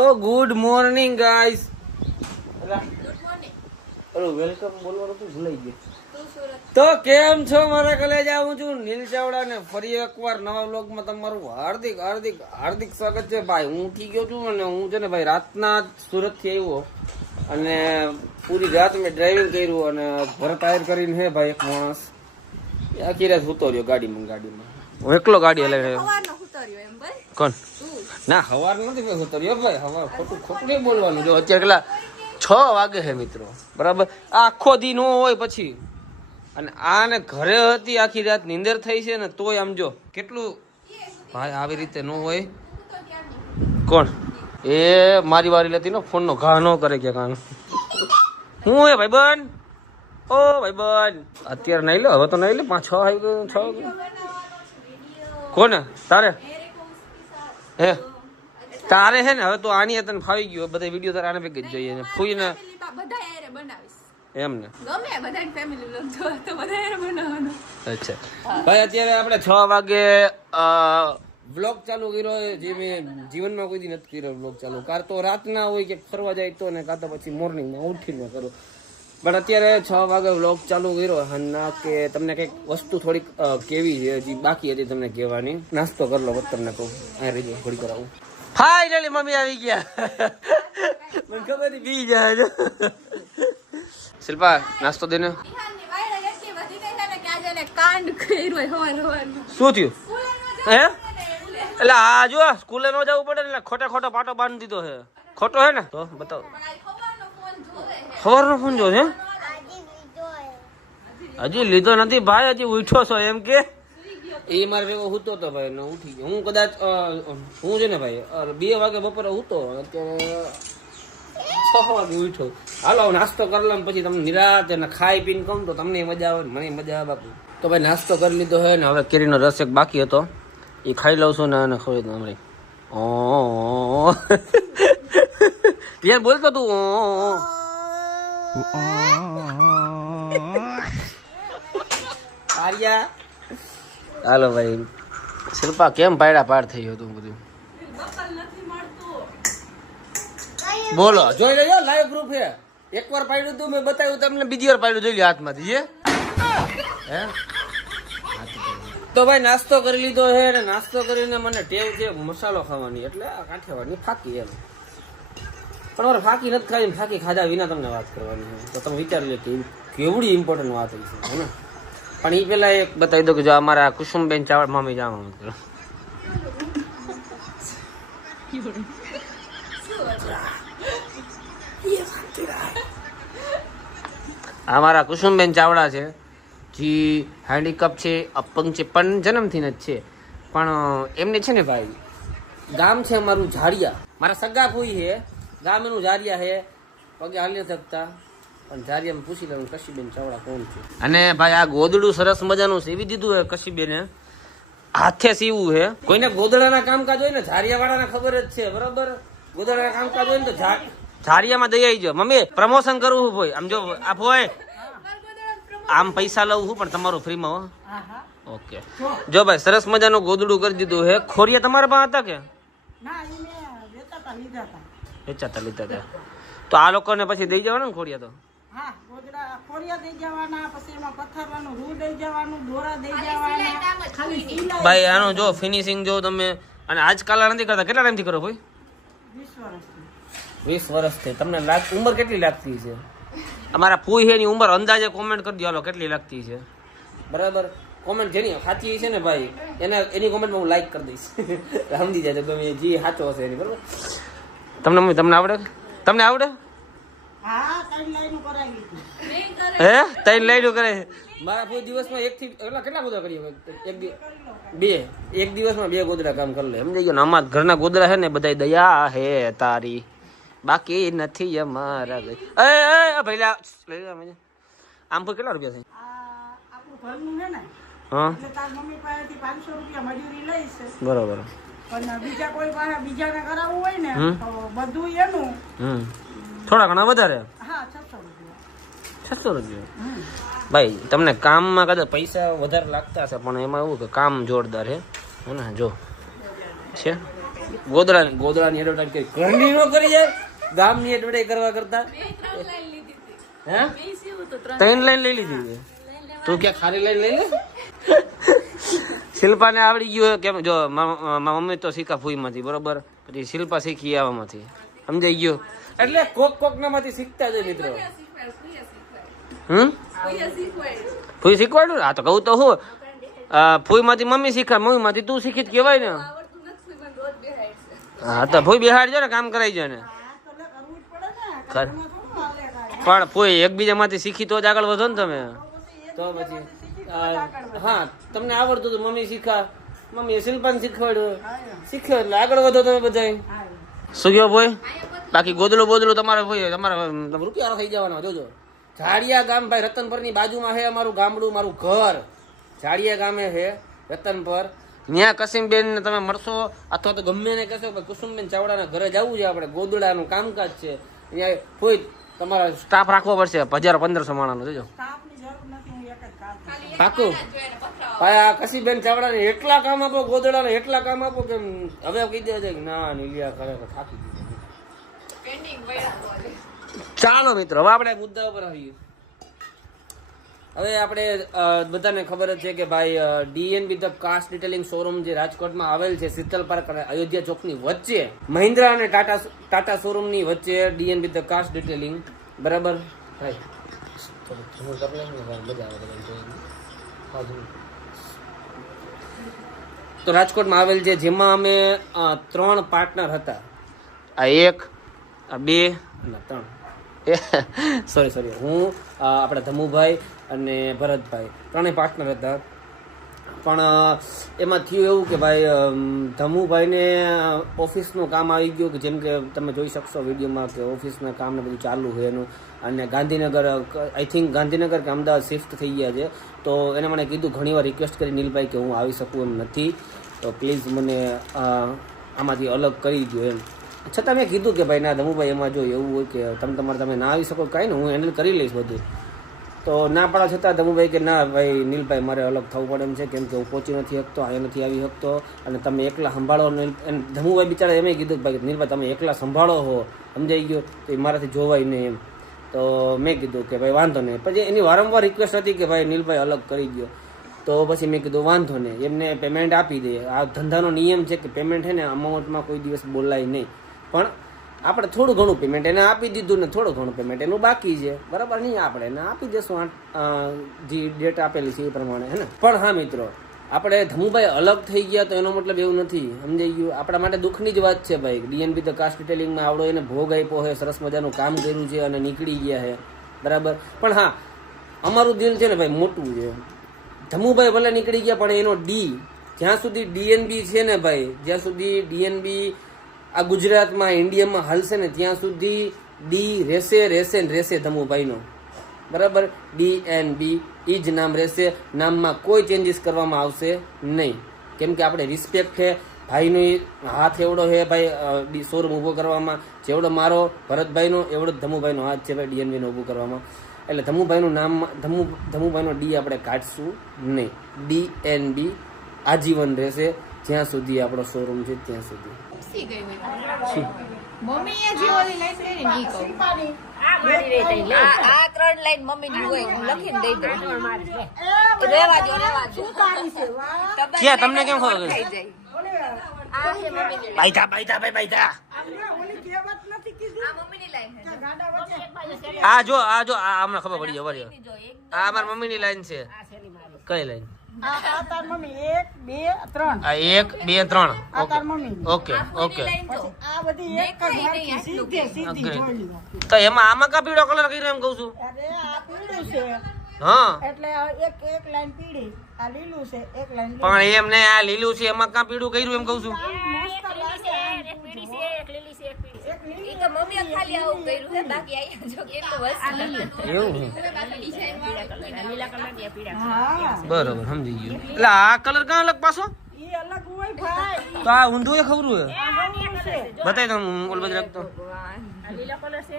તો good morning guys. Welcome બોલવાનું તો ભૂલાઈ ગયું. તો કેમ છો મારા કલેજા? હું છું નીલ ચાવડા ને ફરી એકવાર નવા વ્લોગમાં તમારું હાર્દિક હાર્દિક હાર્દિક સ્વાગત છે. ભાઈ હું ઉઠી ગયો છું અને હું છે ને ભાઈ રાતના સુરત થી આવ્યો અને પૂરી રાત મેં ડ્રાઇવિંગ કર્યું અને ભરત આયર કરીને હે ભાઈ એક માણસ આખી રાત સૂતો રહ્યો ગાડીમાં. હું એકલો ગાડી હલાવી કોણ ના હવાર નથી મેં સૂતો રહ્યો ભાઈ. હવાર ખોટું નહીં બોલવાનું. જો અત્યારે કેટલા 6 વાગે છે મિત્રો, બરાબર. આખો દી નો હોય પછી અને આને ઘરે હતી આખી રાત નીંદર થઈ છે ને તોય આમ જો કેટલું ભાઈ આવી રીતે નો હોય. કોણ એ મારી વારી લેતી નો ફોન નો ઘા નો કરે કે કાન હું હે ભાઈ બન ઓ ભાઈ બન અત્યારે નહીં લો, હવે તો નહીં લે 5-6 આવી ગયું 6. કોને તારે હે તારે હે ને હવે તો આની તને ફાવી ગયો બધા વિડીયો તારે આને ભેગી જ જોઈએ ને ફૂઈ ને એમ ને અચ્છા ભાઈ. અત્યારે આપણે 6 વાગે વ્લોગ ચાલુ કર્યો જે મેં જીવનમાં કોઈ દી નથી કર્યો વ્લોગ ચાલુ. કાં તો રાતના હોય કે ફરવા જાય તો ને કાં તો પછી મોર્નિંગમાં ઉઠીને કરું. પણ અત્યારે 6 વાગે વ્લોગ ચાલુ કર્યો ના કે તમને કંઈક વસ્તુ થોડીક કેવી છે હજી બાકી હતી તમને કહેવાની. નાસ્તો કરી લો તમને કહું આ રીતે થોડી કરાવું. ફાઇનલી મમ્મી આવી ગયા. મને ખબર નહીં પી જાય. શિલ્પા નાસ્તો દેને. શું થયું હે? એટલે આ જો સ્કૂલે ન જવું પડે ને ખોટા પાટો બાંધી દીધો છે. ખોટો હે ને તો બતાવો. સવારનો ફોન જો છે હજી લીધો નથી ભાઈ, હજી ઉઠ્યો છો એમ કે. એ મારે ભેગો હૂતો હતો ભાઈ ને ઉઠી ગયો. હું કદાચ હું છે ને ભાઈ 2 વાગે બપોરે હૂતો, અત્યારે 6 વાગે ઉઠ્યો. હાલો નાસ્તો કરી લો પછી તમને નિરાતે ને ખાઈ પીને કહું તો તમને મજા આવે ને મને મજા આવે બાપુ. તો ભાઈ નાસ્તો કરી લીધો હે ને હવે કેરીનો રસ એક બાકી હતો એ ખાઈ લઉં છું ને ખોઈ દઉં હમણાં. ઓ યાર બોલતો તું આર્યા. હાલો ભાઈ શિલ્પા કેમ પાયડા પાડ થઈ ગયો તું બધું બોલો જોઈ લેજો લાઈવ પ્રૂફ છે. એકવાર પાડ્યું તું મેં બતાવ્યું તમને, બીજી વાર પાડ્યું જોઈ લો હાથમાંથી હે. તો ભાઈ નાસ્તો કરી લીધો છે ને નાસ્તો કરીને મને ટેવ છે મસાલો ખાવાની એટલે આ કાઠિયાવાડની ફાકી એમ. પણ મારે ફાકી નથી ખાવી, ફાકી ખાધા વિના તમને વાત કરવાની છે તો તમે વિચારી લો કે કેવડી ઇમ્પોર્ટન્ટ વાત છે ને. પણ એ પેલા એક બતાવી દો કે જો અમારા કુસુમબેન ચાવડા મમ્મી જાવ અમારા કુસુમબેન ચાવડા છે જે હેન્ડીકપ છે, અપંગ છે પણ જન્મથી જ છે. પણ એમને છે ને ભાઈ ગામ છે અમારું ઝાડિયા. મારા સગા ફૂઈ છે, ગામ એનું ઝાડિયા છે, પગે હાલી શકતા પણ ઝાડિયામાં પૂછી લઉં કશીબેન ચાવડા કોણ છે. અને ભાઈ આ ગોદડું સરસ મજાનું સીવી દીધું છે કશીબેને, હાથે સીવું છે. કોઈને ગોદડાના કામકાજ હોય ને ઝાડિયા વાળાને ખબર જ છે બરાબર. ગોદડાના કામકાજ હોય ને તો ઝાડિયામાં દઈ આવી જાઓ. મમ્મી પ્રમોશન કરવું ભાઈ આમ જો આ ભાઈ આમ પૈસા લઉં છું પણ તમારું ફ્રીમાં હો. ઓકે જો ભાઈ સરસ મજાનું ગોદડું કરી દીધું છે. ખોરિયા તમારા પાસે હતા કે વેચાતા લીધા હતા? તો આ લોકોને પછી દઈ જવાના ને ખોરિયા? તો ભાઈ આનું જો ફિનિશિંગ જો તમે. અને આજકાલ નથી કરતા, કેટલા ટાઈમથી કરો ભાઈ? 20 વર્ષથી. તમને ઉંમર કેટલી લાગતી છે? અમારા ફૂઈ છે એની ઉંમર અંદાજે કોમેન્ટ કરી દો હાલો કેટલી લાગતી છે બરાબર. કોમેન્ટ જેની સાચી છે ને ભાઈ એની કોમેન્ટમાં હું લાઈક કરી દઈશ. સમજી જાય તમે જે સાચો હશે એની બરાબર. તમને આવડે? તમને આવડે? હે 3 લાઈનો કરે મારા કોઈ દિવસમાં 1 થી કેટલા ગોદડા કરીએ? એક દિવસમાં 2 ગોદડા કામ કરી લે. સમજી ગયો ને? અમારા ઘરના ગોદડા છે ને બધા દયા હે તારી, બાકી નથી અમારા. ભાઈ આમ પર કેટલા રૂપિયા છે? બરોબર. થોડા ઘણા વધારે 600 રૂપિયા. ભાઈ તમને કામમાં કદાચ પૈસા વધારે લાગતા હશે પણ એમાં એવું કે કામ જોરદાર છે ને. જો છે ગોદડાની એડવર્ટાઈઝ કરી ઘરની નો કરી જાય ગામની એડવર્ટાઈઝ કરવા કરતા હે 3 લાઈન લઈ લીધી છે તું ક્યાં ખારી લાઈન લઈ લે શિલ્પાને આવડી ગયું કેમ જો મમ્મી તો શીખા ફૂઈમાંથી બરોબર પછી શિલ્પા શીખી આવામાંથી સમજાઈ ગયો એટલે કોક ના માંથી શીખતા જાય મિત્રો ફૂઈ શીખવાડ્યું હા તો કહું તો હું ફૂઈ માંથી મમ્મી શીખાય મમ્મી માંથી તું શીખી જ કેવાય ને હા તો ફૂઈ બેહાડજો ને કામ કરાવજો ને પણ ફૂઈ એકબીજા માંથી શીખી તો જ આગળ વધો ને તમે તો પછી હા તમને આવડતું હતું મમ્મી શીખા મમ્મી શિલ્પાને શીખવાડ્યું શીખ્યો એટલે આગળ વધો તમે બધા શું કહો ભાઈ બાકી ગોદલો બોદલો તમારે ભાઈ તમારા રૂપિયા થઈ જવાના જોજો ઝાડિયા ગામ ભાઈ રતનપર ની બાજુમાં છે અમારું ગામડું મારું ઘર ઝાડિયા ગામે છે રતનપર ત્યાં કસીમબેન ને તમે મળશો અથવા તો ગમે ને કહેશો કે કુસુમબેન ચાવડાના ઘરે જવું છે આપણે ગોદડાનું કામકાજ છે ત્યાં કોઈ તમારા સ્ટાફ રાખવો પડશે 1000-1500 માણસનો જોજો પાકું આ કસીબેન ચાવડા ને એટલા કામ આપો ગોદડા ને એટલા કામ આપો કે હવે કહી દે છે કે ના નીલિયા ખરેખર થાકી ચાલો મિત્રો હવે આપણે મુદ્દા ઉપર આવીએ હવે આપણે બધાને ખબર જ છે કે ભાઈ DNB the cast detailing showroom જે રાજકોટમાં આવેલ છે શીતલ પાર્ક અને અયોધ્યા ચોકની વચ્ચે મહિન્દ્રા અને ટાટા શોરૂમની વચ્ચે ડીએનબી ધ કાસ્ટ ડિટેલિંગ બરાબર ભાઈ તો રાજકોટમાં આવેલ છે જેમાં અમે 3 પાર્ટનર હતા આ 1 આ 2 અને 3 સોરી હું આપણા ધમુભાઈ અને ભરતભાઈ 3 પાર્ટનર હતા પણ એમાં થયું એવું કે ભાઈ ધમુભાઈને ઓફિસનું કામ આવી ગયું કે જેમ કે તમે જોઈ શકશો વિડીયોમાં કે ઓફિસના કામને બધું ચાલુ હોય એનું અને ગાંધીનગર આઈ થિંક ગાંધીનગર કે અમદાવાદ શિફ્ટ થઈ ગયા છે તો એને મને કીધું ઘણીવાર રિક્વેસ્ટ કરી નીલભાઈ કે હું આવી શકું એમ નથી તો પ્લીઝ મને આમાંથી અલગ કરી દો એમ છતાં મેં કીધું કે ભાઈ ના ધમુભાઈ એમાં જો એવું હોય કે તમે ના આવી શકો કાંઈ ને હું હેન્ડલ કરી લઈશ બધું તો ના પાડવા છતાં ધમુભાઈ કે ના ભાઈ નીલભાઈ મારે અલગ થવું પડે એમ છે કેમ કે હું પહોંચી નથી શકતો અહીંયા નથી આવી શકતો અને તમે એકલા સંભાળો ધમુભાઈ બિચારા એમ કીધું કે ભાઈ નીલભાઈ તમે એકલા સંભાળો હો સમજાઈ ગયો તો એ મારાથી જોવાય નહીં એમ તો મેં કીધું કે ભાઈ વાંધો નહીં પછી એની વારંવાર રિક્વેસ્ટ હતી કે ભાઈ નીલભાઈ અલગ કરી દો તો પછી મેં કીધું વાંધો નહીં એમને પેમેન્ટ આપી દે આ ધંધાનો નિયમ છે કે પેમેન્ટ છે ને અમાઉન્ટમાં કોઈ દિવસ બોલાય નહીં પણ આપણે થોડું ઘણું પેમેન્ટ એને આપી દીધું ને થોડું ઘણું પેમેન્ટ એનું બાકી છે બરાબર નહીં આપણે એને આપી દેશું જે ડેટ આપેલી છે એ પ્રમાણે હે ને પણ હા મિત્રો આપણે ધમુભાઈ અલગ થઈ ગયા તો એનો મતલબ એવું નથી સમજાઈ ગયું આપણા માટે દુઃખની જ વાત છે ભાઈ ડીએનબી ધ કાસ્ટ ડિટેલિંગમાં આવડો એને ભોગ આપ્યો છે સરસ મજાનું કામ કર્યું છે અને નીકળી ગયા છે બરાબર પણ હા અમારું દિલ છે ને ભાઈ મોટું છે ધમુભાઈ ભલે નીકળી ગયા પણ એનો ડી જ્યાં સુધી ડીએનબી છે ને ભાઈ જ્યાં સુધી ડીએનબી આ ગુજરાતમાં ઇન્ડિયામાં હાલશે ને ત્યાં સુધી ડી રહેશે ધમુભાઈનો બરાબર ડીએનબી એ જ નામ રહેશે નામમાં કોઈ ચેન્જીસ કરવામાં આવશે નહીં કેમ કે આપણે રિસ્પેક્ટ છે ભાઈનો હાથ એવડો છે ભાઈ શોરૂમ ઊભો કરવામાં જેવડો મારો ભરતભાઈનો એવડો ધમુભાઈનો હાથ છે ભાઈ ડીએનબીનો ઊભો કરવામાં એટલે ધમુભાઈનું નામ ધમુભાઈનો ડી આપણે કાઢશું નહીં ડીએનબી આજીવન રહેશે જ્યાં સુધી આપણો શોરૂમ છે ત્યાં સુધી મમ્મીએ જે ઓલી લાઈન કરી ની કહું આ 3 લાઈન મમ્મી ની હોય હું લખીને દઈ દઉં રેવા દો ક્યાં તમને કેમ ખબર થઈ જાય આ છે મમ્મી ની બાઈતા આ મમ્મી ની લાઈન છે આ જો આ અમને ખબર પડી જવા આ અમારી મમ્મી ની લાઈન છે કઈ લાઈન આ તાર મમ્મી 1 2 3 આ 1 2 3 આ તાર મમ્મી ઓકે આ બધી એક જ વાળી સીધી જોઈ લ્યો તો એમાં આમાં કા પીળો કલર કર્યો એમ કહું છું અરે આ પીળું છે હા એટલે એક લાઈન પીળી આ લીલું છે એક લાઈન પણ એમ ને આ લીલું છે એમાં કા પીળું કર્યું એમ કહું છું ઈ તો મમ્મીએ ખાલી આવું કર્યું છે બાકી આયા જો કેટલું વસ્તુ એવું લીલા કલર ની પીળા હા બરોબર સમજી ગયો એટલે આ કલર કા અલગ પાછો ઈ અલગ હોય ભાઈ તો આ ઊંધું એ ખબર હોય બતાય તો ઓલ બધી રાખતો આ લીલા કલર છે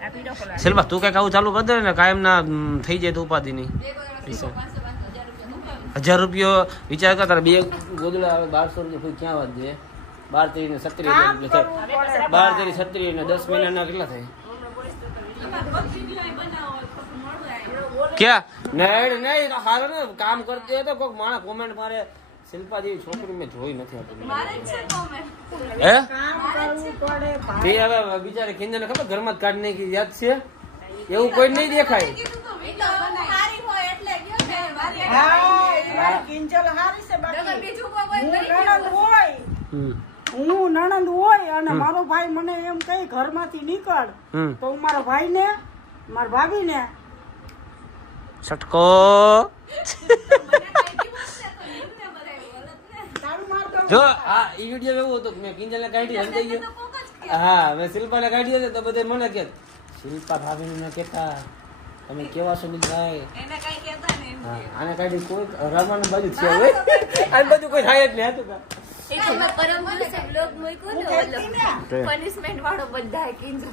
આ પીળો કલર શિલ્પા તું કઈક આવું ચાલુ કરી દે ને કાયમ ના થઈ જાય તો ઉપાધિ નહીં 1000 રૂપિયો વિચાર કર તારે 2 ગોદડા આવે 1200 રૂપિયા ક્યાં વાત છે 12 તેરી ને 17 થાય. 12 તેરી 17 ને 10 મહિનાના કેટલા થાય? ક્યાં નહીં હારો ને કામ કરતી હોય તો કોઈક માણસ કોમેન્ટ મારે શિલ્પા જેવી છોકરી મેં જોઈ નથી આપી. હે તે હવે બિચારે કિંજલને ખબર ઘરમાં જ કાઢી નાખી યાદ છે? એવું કોઈ નહીં દેખાય. હું નણંદ હોય અને મારો ભાઈ મને એમ કઈ ઘરમાંથી નીકળ તો હું મારા ભાઈ ને મારા ભાભી ને છટકો જો આ ઈ વિડિયો એવું હતો કે મેં કિંજલને કાઢી સમજાઈ ગયો. હા મેં શિલ્પાને કાઢી હતી તો બધે મને કે શિલ્પા ભાભીને ના કહેતા તમે કેવા છો ભાઈ એને કઈ કહેતા નહીં. હા આને કાઢી કોઈ રમવાનું બાજુ છે હવે આ બધું કોઈ થાય જ નહીં હતું. એમાં પરમ દિવસે બ્લોગ મૂક્યો ને પનિશમેન્ટ વાળો બધા કિંજલ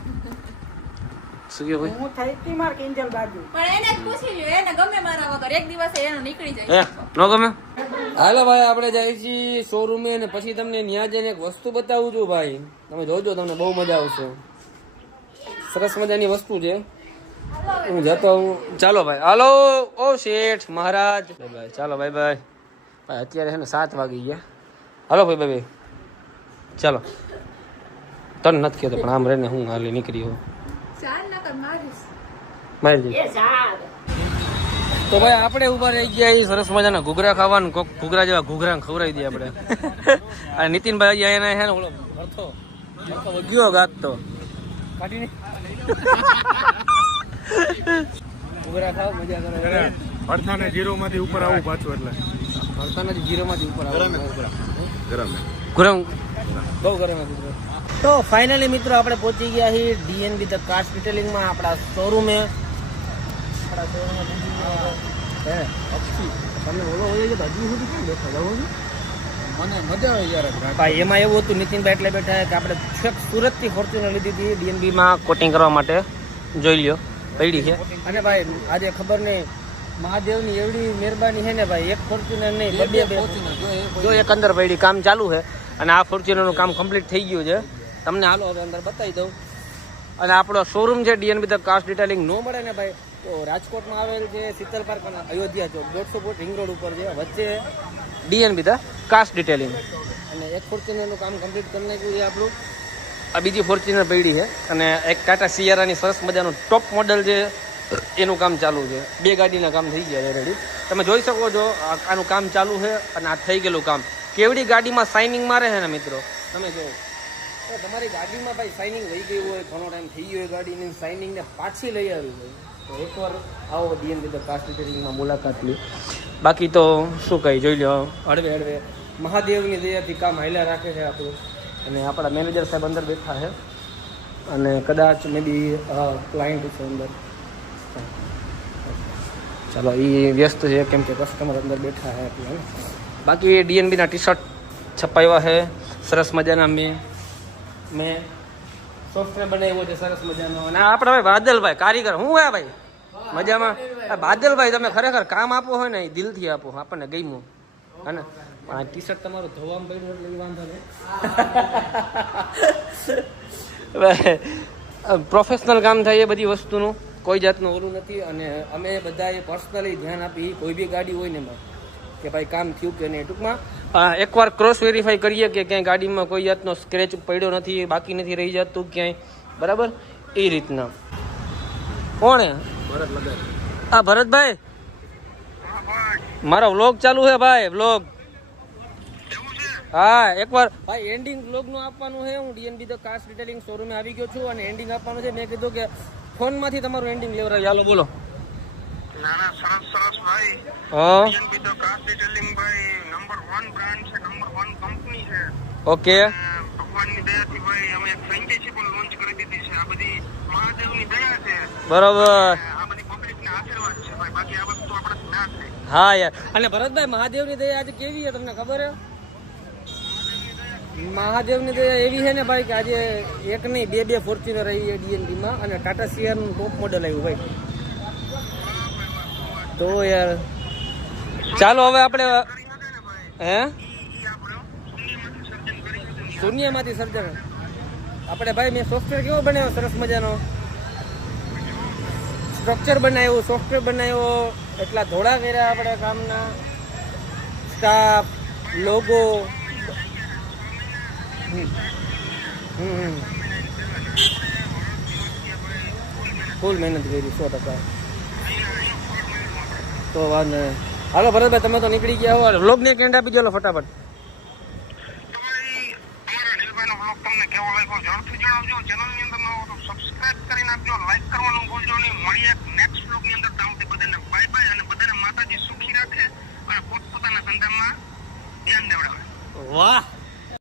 શું કે ભાઈ હું થઈ હતી માર કિંજલ બાજુ પણ એને જ પૂછી લ્યો એને ગમે મારા વગર એક દિવસે એનો નીકળી જાય. નો ગમે. હાલો ભાઈ આપણે જાય છીએ શોરૂમે અને પછી તમને ત્યાં જઈને એક વસ્તુ બતાવું છું ભાઈ. તમે જોજો તમને બહુ મજા આવશે. સરસ મજાની વસ્તુ છે. હું જતો હું. ચાલો ભાઈ હાલો. ઓ શેઠ મહારાજ બાય. ચાલો બાય બાય. ભાઈ અત્યારે છે ને 7 વાગી ગયા. હાલો ભાઈ બાય. ચાલો તને નથી કહેતો પણ આમ રહીને હું હાલી નીકળી હોઉં મારી જઈ. તો ભાઈ આપણે ઉભા રહી ગયા સરસ મજાના ઘૂઘરા ખાવાનું. કોક ઘૂઘરા જેવા ઘૂઘરા ખવડાવી દઈએ આપણે. અને નીતિનભાઈ અહીંયા છે ને ઓલો ભરથો ગયો ગાતો કાઢીને ઘૂઘરા ખાવ મજા કરે. ભરથાને જીરોમાંથી ઉપર આવું પાછું એટલે ભરથાને જીરોમાંથી ઉપર આવું ગરમ ગરમ બહુ ગરમ હતું. તો ફાઇનલી મિત્રો આપણે પહોંચી ગયા છીએ ડીએનબી ધ કાર્સ ડિટેલિંગમાં આપણા શોરૂમે. તમને ઓલો હોય છે હજુ સુધી કેમ દેખા જાવ મને મજા આવે યાર. ભાઈ એમાં એવું હતું નીતિનભાઈ એટલે બેઠા કે આપણે છેક સુરતથી ફોર્ચ્યુનર લીધી હતી ડીએનબીમાં કોટિંગ કરવા માટે. જોઈ લ્યો પડી છે. અને ભાઈ આજે ખબર નહીં મહાદેવની એવડી મહેરબાની છે ને ભાઈ એક ફોર્ચ્યુનર નહીં બે જો એક અંદર પડી કામ ચાલુ છે અને આ ફોર્ચ્યુનરનું કામ કમ્પ્લીટ થઈ ગયું છે. તમને હાલો હવે અંદર બતાવી દઉં. અને આપણો શોરૂમ છે ડીએનબી ધ કાર્સ ડિટેલિંગ ન મળે ને ભાઈ તો રાજકોટમાં આવેલ છે શીતલ પાર્ક અને અયોધ્યા ચોક 150 ફૂટ રિંગ રોડ ઉપર છે. વચ્ચે ડીએનબી ધ કાર્સ ડિટેલિંગ. અને એક ફોર્ચ્યુનરનું કામ કમ્પ્લીટ કરી નાખ્યું છે આપણું. આ બીજી ફોર્ચ્યુનર પડી છે અને એક ટાટા સિયારાની સરસ મજાનું ટોપ મોડલ છે એનું કામ ચાલુ છે. 2 ગાડીના કામ થઈ ગયા ઓલરેડી. તમે જોઈ શકો છો આનું કામ ચાલુ છે અને આ થઈ ગયેલું કામ. કેવડી ગાડીમાં શાઇનિંગ મારે છે ને મિત્રો તમે જો. તો તમારી ગાડીમાં ભાઈ શાઇનિંગ વહી ગઈ હોય ઘણો ટાઈમ થઈ ગયો હોય ગાડીની શાઇનિંગને પાછી લઈ આવી હોય તો એકવાર આવો ડીએનબી ધ કાર્સ ડિટેલિંગમાં મુલાકાત લી. બાકી તો શું કહી જોઈ લો હળવે હળવે મહાદેવની દયાથી કામ હાલ્યા રાખે છે આપણું. અને આપણા મેનેજર સાહેબ અંદર બેઠા છે અને કદાચ મે બી ક્લાયન્ટ છે અંદર. ચાલો એ વ્યસ્ત છે કેમ કે કસ્ટમર અંદર બેઠા છે એટલે. બાકી ડીએનબીના ટી શર્ટ છપાવ્યા છે સરસ મજાના. મેં સોફ્ટવેર બનાવ્યો છે સરસ મજાનો. અને આપણા ભાઈ બાદલભાઈ કારીગર હું હે ભાઈ મજામાં. બાદલભાઈ તમે ખરેખર કામ આપો હોય ને એ દિલથી આપો આપણને ગમ્યું. અને આ ટી શર્ટ તમારું ધોવામાં પડ્યું એટલે એ વાંધો નહીં. પ્રોફેશનલ કામ થાય એ બધી વસ્તુનું કોઈ જાતનું ઓલું નથી. અને અમે બધાએ પર્સનલી ધ્યાન આપી કોઈ બી ગાડી હોય ને એમાં કે ભાઈ કામ થયું કે નહીં. ટૂંકમાં એકવાર ક્રોસ વેરીફાઈ કરીએ કે ક્યાંય ગાડીમાં કોઈ જાતનો સ્ક્રેચ પડ્યો નથી બાકી નથી રહી જતું ક્યાંય બરાબર એ રીતના. કોણ હા ભરતભાઈ મારો વ્લોગ ચાલુ છે ભાઈ વ્લોગ. હા એકવાર ભાઈ એન્ડિંગ વ્લોગનું આપવાનું છે. હું ડીએનબી ધ કાર્સ ડિટેલિંગ શોરૂમે આવી ગયો છું અને એન્ડિંગ આપવાનું છે. મેં કીધું કે ફોનમાંથી તમારું એન્ડિંગ લેવડાવી. હાલો બોલો. સરસ ભાઈ. હા ડીએનબી ધ કાર્સ ડિટેલિંગ ભાઈ નંબર 1 બ્રાન્ડ છે, નંબર 1 કંપની છે. ઓકે ભગવાનની દયાથી ભાઈ અમે એક ફ્રેન્ચાઇઝી પણ લોન્ચ કરી દીધી છે. આ બધી મહાદેવની દયા છે. બરાબર. આ બધી પબ્લિકના આશીર્વાદ છે ભાઈ. બાકી આ વસ્તુ આપણે ના થાય. હા યાર. અને ભરતભાઈ મહાદેવની દયા આજે કેવી છે તમને ખબર છે? મહાદેવની દયા એવી છે ને ભાઈ કે આજે એક નહીં બે ફોર્ચ્યુનર આવી છે ડીએનબીમાં અને ટાટા સિયારનું ટોપ મોડલ આવ્યું ભાઈ. તો યાર ચાલો હવે આપણે હે શૂન્યમાંથી સર્જન. આપણે ભાઈ મેં સોફ્ટવેર કેવો બનાવ્યો સરસ મજાનો સ્ટ્રક્ચર બનાવ્યું, સોફ્ટવેર બનાવ્યો, એટલા ધોળા કર્યા આપણે કામના, સ્ટાફ, લોગો. ફૂલ મહેનત કરી 100%. તો વાંધો નહીં. હાલો ભરતભાઈ, તમે તો નીકળી ગયા હો, વ્લોગને એક એન્ડ આપી દો ફટાફટ. તો ભાઈ અમારા નીલભાઈનો બ્લોગ તમને કેવો લાગ્યો જરૂરથી જણાવજો. ચેનલની અંદર નવો તો સબસ્ક્રાઇબ કરી નાખજો, લાઈક કરવાનું ભૂલજો નહીં. મળીએ એક નેક્સ્ટ બ્લોગની અંદર. તાવથી બધાને બાય બાય, અને બધાને માતાજી સુખી રાખે અને પોતપોતાના ધંધામાં ધ્યાન દેવડાવે. વાહ.